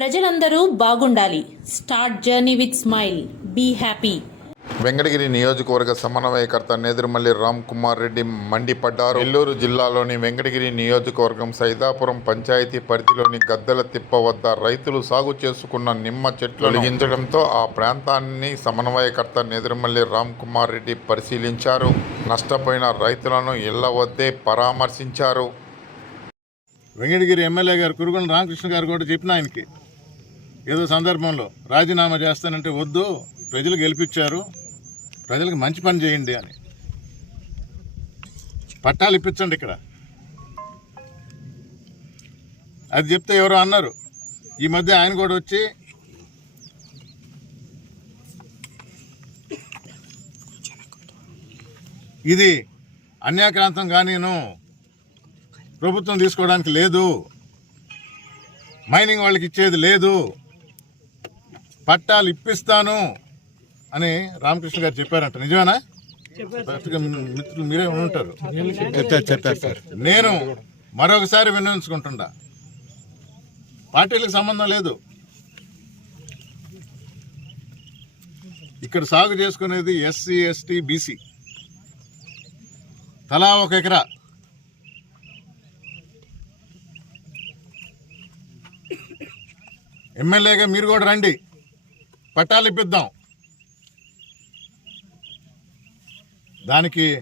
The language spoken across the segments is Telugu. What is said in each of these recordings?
ప్రజలందరూ బాగుండాలి. Start journey with smile. Be happy. Venkatagiri నియోజకవర్గ సమన్వయకర్త నేదురుమల్లి రామ్ కుమార్ రెడ్డి మండిపడ్డారు. నెల్లూరు జిల్లాలోని వెంకటగిరి నియోజకవర్గం సైదాపురం పంచాయతీ పరిధిలోని గద్దెల తిప్ప వద్ద రైతులు సాగు చేసుకున్న నిమ్మ చెట్లు తొలగించడంతో ఆ ప్రాంతాన్ని సమన్వయకర్త నేదురుమల్లి రామ్ కుమార్ రెడ్డి పరిశీలించారు. నష్టపోయిన రైతులను ఇళ్ళ వద్దే పరామర్శించారు. వెంకటగిరి ఎమ్మెల్యే గారు కురుగుల రామకృష్ణ గారు కూడా చెప్పిన ఆయనకి ఏదో సందర్భంలో రాజీనామా చేస్తానంటే వద్దు ప్రజలు గెలిపించారు ప్రజలకు మంచి పని చేయండి అని. పట్టాలు ఇప్పించండి ఇక్కడ. అది చెప్తే ఎవరో అన్నారు. ఈ మధ్య ఆయన కూడా వచ్చి ఇది అన్యాక్రాంతం కానీను ప్రభుత్వం తీసుకోవడానికి లేదు. మైనింగ్ వాళ్ళకి ఇచ్చేది లేదు. పట్టాలు ఇప్పిస్తాను అని రామకృష్ణ గారు చెప్పారంట. నిజమేనా? మిత్రులు మీరే ఉంటారు నేను మరొకసారి విన్నవించుకుంటుండా పార్టీలకు సంబంధం లేదు. ఇక్కడ సాగు చేసుకునేది ఎస్సీ ఎస్టీ బీసీ. తలా ఒక ఎకరా. ఎమ్మెల్యేగా మీరు కూడా రండి. పట్టాలిప్పిద్దాం దానికి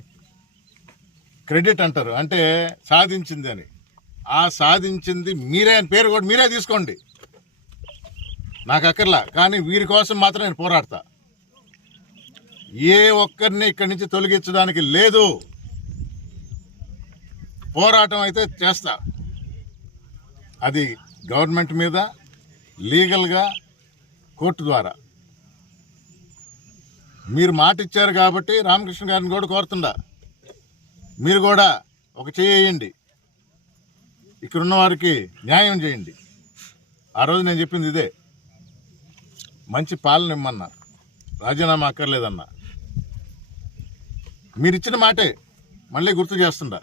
క్రెడిట్ అంటారు. అంటే సాధించింది అని. ఆ సాధించింది మీరే అని పేరు కూడా మీరే తీసుకోండి. నాకు అక్కర్లా. కానీ వీరి కోసం మాత్రం నేను పోరాడతా. ఏ ఒక్కరిని ఇక్కడి నుంచి తొలగించడానికి లేదు. పోరాటం అయితే చేస్తా. అది గవర్నమెంట్ మీద లీగల్గా కోర్టు ద్వారా. మీరు మాట ఇచ్చారు కాబట్టి రామకృష్ణ గారిని కూడా కోరుతుండా మీరు కూడా ఒక చేయండి ఇక్కడున్న వారికి న్యాయం చేయండి. ఆ రోజు నేను చెప్పింది ఇదే. మంచి పాలన ఇమ్మన్నా. రాజీనామా అక్కర్లేదన్నా. మీరు ఇచ్చిన మాటే మళ్ళీ గుర్తు చేస్తుండ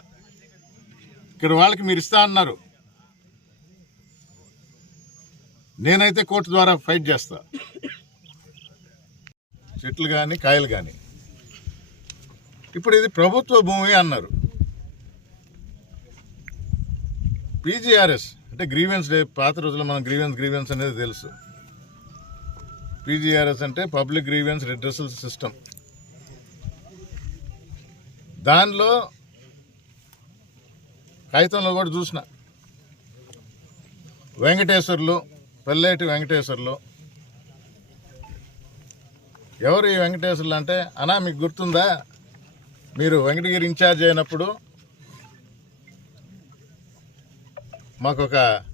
ఇక్కడ వాళ్ళకి మీరు ఇస్తా అన్నారు. నేనైతే కోర్టు ద్వారా ఫైట్ చేస్తా. చెట్లు కానీ కాయలు కానీ ఇప్పుడు ఇది ప్రభుత్వ భూమి అన్నారు. పీజీఆర్ఎస్ అంటే గ్రీవెన్స్ డే పాత రోజుల్లో మనం గ్రీవెన్స్ గ్రీవెన్స్ అనేది తెలుసు. పీజీఆర్ఎస్ అంటే పబ్లిక్ గ్రీవెన్స్ రిడ్రెసల్ సిస్టమ్. దానిలో కాగితంలో కూడా చూసిన. వెంకటేశ్వర్లు పెళ్ళేటి వెంకటేశ్వర్లు? ఎవరు ఈ వెంకటేశ్వర్లు అంటే? అనా మీకు గుర్తుందా? మీరు వెంకటగిరి ఇన్ఛార్జ్ అయినప్పుడు మాకు ఒక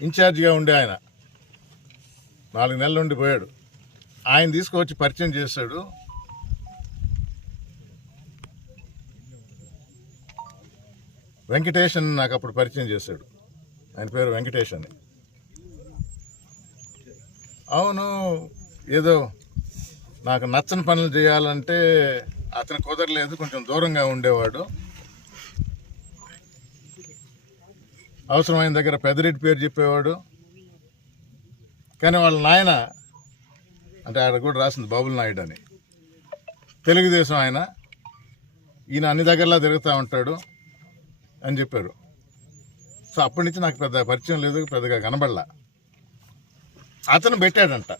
ఇన్ఛార్జిగా ఉండే ఆయన. నాలుగు నెలలు ఉండిపోయాడు ఆయన తీసుకువచ్చి పరిచయం చేశాడు. వెంకటేష్ అని నాకు అప్పుడు పరిచయం చేశాడు. ఆయన పేరు వెంకటేష్ అని అవును. ఏదో నాకు నచ్చని పనులు చేయాలంటే అతను కుదరలేదు. కొంచెం దూరంగా ఉండేవాడు. అవసరమైన దగ్గర పెద్దరెడ్డి పేరు చెప్పేవాడు. కానీ వాళ్ళ నాయన అంటే ఆడ కూడా రాసింది బాబుల్ నాయుడు అని. తెలుగుదేశం ఆయన. ఈయన అన్ని దగ్గరలా తిరుగుతూ ఉంటాడు అని చెప్పారు. సో అప్పటి నుంచి నాకు పెద్ద పరిచయం లేదు పెద్దగా కనబడలా. అతను పెట్టాడంట.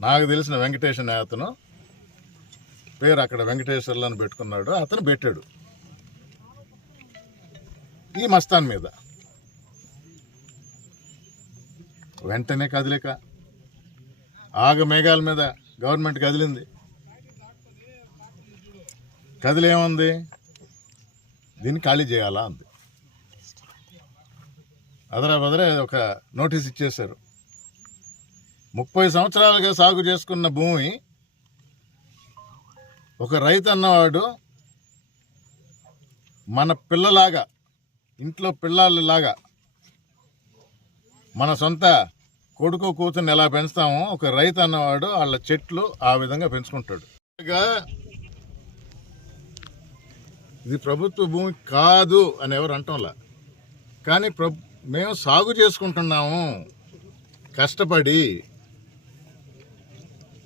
నాకు తెలిసిన వెంకటేష్ అనే అతను పేరు అక్కడ వెంకటేశ్వర్లను పెట్టుకున్నాడు. అతను పెట్టాడు. ఈ మస్తాన్ మీద. వెంటనే కదిలేక. ఆగ మేఘాల మీద గవర్నమెంట్ కదిలింది. కదిలేముంది? దీన్ని ఖాళీ చేయాలా అంది. అదరా బదరే ఒక నోటీస్ ఇచ్చేశారు. ముప్పై సంవత్సరాలుగా సాగు చేసుకున్న భూమి ఒక రైతు అన్నవాడు మన పిల్లలాగా ఇంట్లో పిల్లలలాగా మన సొంత కొడుకు కూతుర్ని ఎలా పెంచుతామో ఒక రైతు అన్నవాడు వాళ్ళ చెట్లు ఆ విధంగా పెంచుకుంటాడు. ఇది ప్రభుత్వ భూమి కాదు అని ఎవరు అంటంలా. కానీ ప్ర మేము సాగు చేసుకుంటున్నాము. కష్టపడి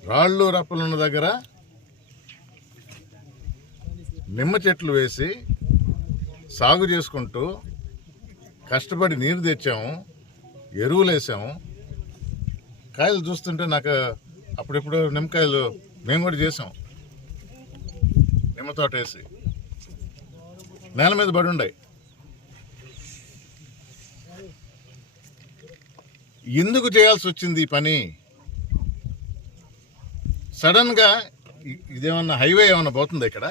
రాళ్ళు రప్పలున్న దగ్గర నిమ్మ చెట్లు వేసి సాగు చేసుకుంటూ కష్టపడి నీరు తెచ్చాము ఎరువులు వేసాము కాయలు చూస్తుంటే నాకు అప్పుడెప్పుడు నిమ్మకాయలు మేము కూడా చేసాం. నిమ్మ తోట వేసి. నేల మీద పడి ఉన్నాయి ఎందుకు చేయాల్సి వచ్చింది ఈ పని? సడన్గా ఇదేమన్నా హైవే ఏమన్నా పోతుంది ఇక్కడ?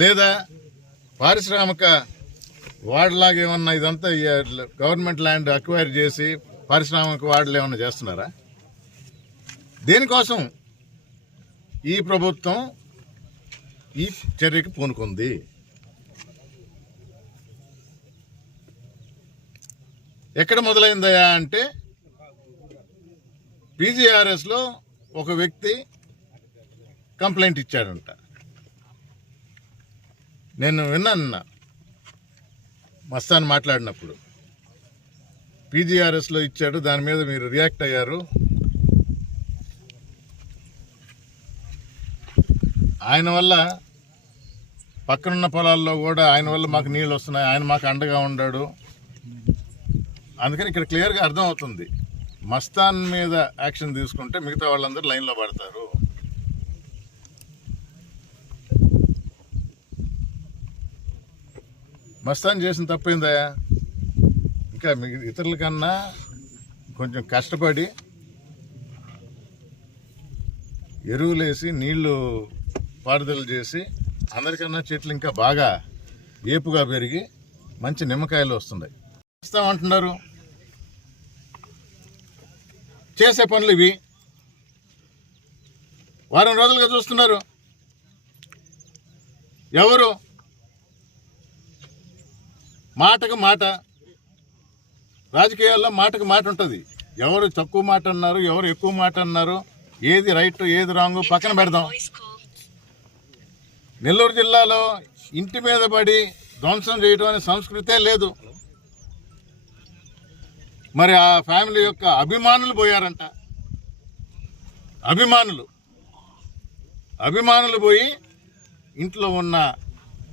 లేదా పారిశ్రామిక వాడలాగా ఏమన్నా ఇదంతా ఈ గవర్నమెంట్ ల్యాండ్ అక్వైర్ చేసి పారిశ్రామిక వార్డులు ఏమన్నా చేస్తున్నారా? దేనికోసం ఈ ప్రభుత్వం ఈ చర్యకి పూనుకుంది? ఎక్కడ మొదలైందయా అంటే పీజీఆర్ఎస్లో ఒక వ్యక్తి కంప్లైంట్ ఇచ్చాడంట. నేను విన్నాను మస్తాన్ మాట్లాడినప్పుడు. పీజీఆర్ఎస్లో ఇచ్చాడు దాని మీద మీరు రియాక్ట్ అయ్యారు. ఆయన వల్ల పక్కనున్న పొలాల్లో కూడా ఆయన వల్ల మాకు నీళ్ళు వస్తున్నాయి ఆయన మాకు అండగా ఉన్నాడు అందుకని ఇక్కడ క్లియర్గా అర్థమవుతుంది. మస్తాన్ మీద యాక్షన్ తీసుకుంటే మిగతా వాళ్ళందరూ లైన్లో పడతారు. మస్తాన్ చేసిన తప్పైందా ఇంకా మిగ ఇతరుల కన్నా కొంచెం కష్టపడి ఎరువులేసి నీళ్ళు పారుదల చేసి అందరికన్నా చెట్లు ఇంకా బాగా ఏపుగా పెరిగి మంచి నిమ్మకాయలు వస్తున్నాయి. ఇస్తామంటున్నారు చేసే పనులు ఇవి. వారం రోజులుగా చూస్తున్నారు. ఎవరు? మాటకు మాట. రాజకీయాల్లో మాటకు మాట ఉంటుంది. ఎవరు తక్కువ మాట అన్నారు ఎవరు ఎక్కువ మాట అన్నారు ఏది రైట్ ఏది రాంగ్ పక్కన పెడదాం. నెల్లూరు జిల్లాలో ఇంటి మీద పడి ధ్వంసం చేయడం అనే సంస్కృతే లేదు. మరి ఆ ఫ్యామిలీ యొక్క అభిమానులు పోయారంట. అభిమానులు. అభిమానులు పోయి ఇంట్లో ఉన్న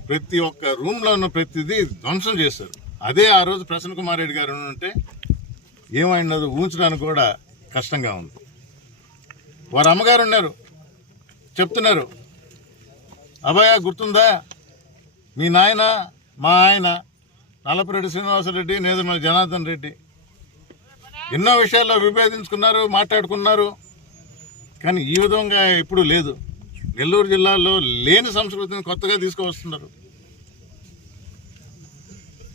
ప్రతి ఒక్క రూమ్లో ఉన్న ప్రతిదీ ధ్వంసం చేశారు. అదే ఆ రోజు ప్రసన్న కుమార్ రెడ్డి గారు ఉంటే ఏమైనది ఊహించడానికి కూడా కష్టంగా ఉంది. వారు అమ్మగారు ఉన్నారు. చెప్తున్నారు. అభయ గుర్తుందా? మీ నాయన మా ఆయన నలపరెడ్డి శ్రీనివాసరెడ్డి నేదుమల్లి జనార్దన్ రెడ్డి. ఎన్నో విషయాల్లో విభేదించుకున్నారు మాట్లాడుకున్నారు. కానీ ఈ విధంగా ఎప్పుడూ లేదు. నెల్లూరు జిల్లాలో లేని సంస్కృతిని కొత్తగా తీసుకువస్తున్నారు.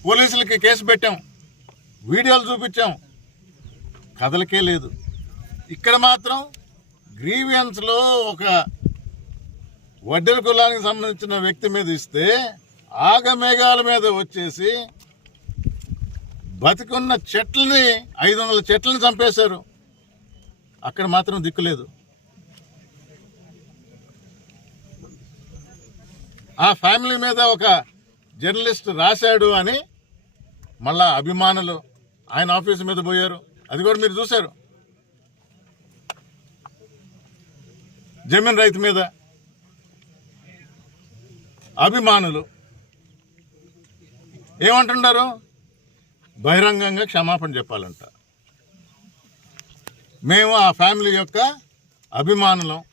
పోలీసులకి కేసు పెట్టాం. వీడియోలు చూపించాం. కథలకే లేదు. ఇక్కడ మాత్రం గ్రీవియన్స్లో ఒక వడ్డెల కులానికి సంబంధించిన వ్యక్తి మీద ఇస్తే ఆగమేఘాల మీద వచ్చేసి బతికున్న చెట్లని ఐదు వందల చెట్లను చంపేశారు. అక్కడ మాత్రం దిక్కులేదు ఆ ఫ్యామిలీ మీద ఒక జర్నలిస్ట్ రాశాడు అని మళ్ళా అభిమానులు ఆయన ఆఫీస్ మీద పోయారు. అది కూడా మీరు చూశారు. జమీన్ రైతు మీద అభిమానులు ఏమంటున్నారు? బహిరంగంగా క్షమాపణ చెప్పాలంట. మేము ఆ ఫ్యామిలీ యొక్క అభిమానులం.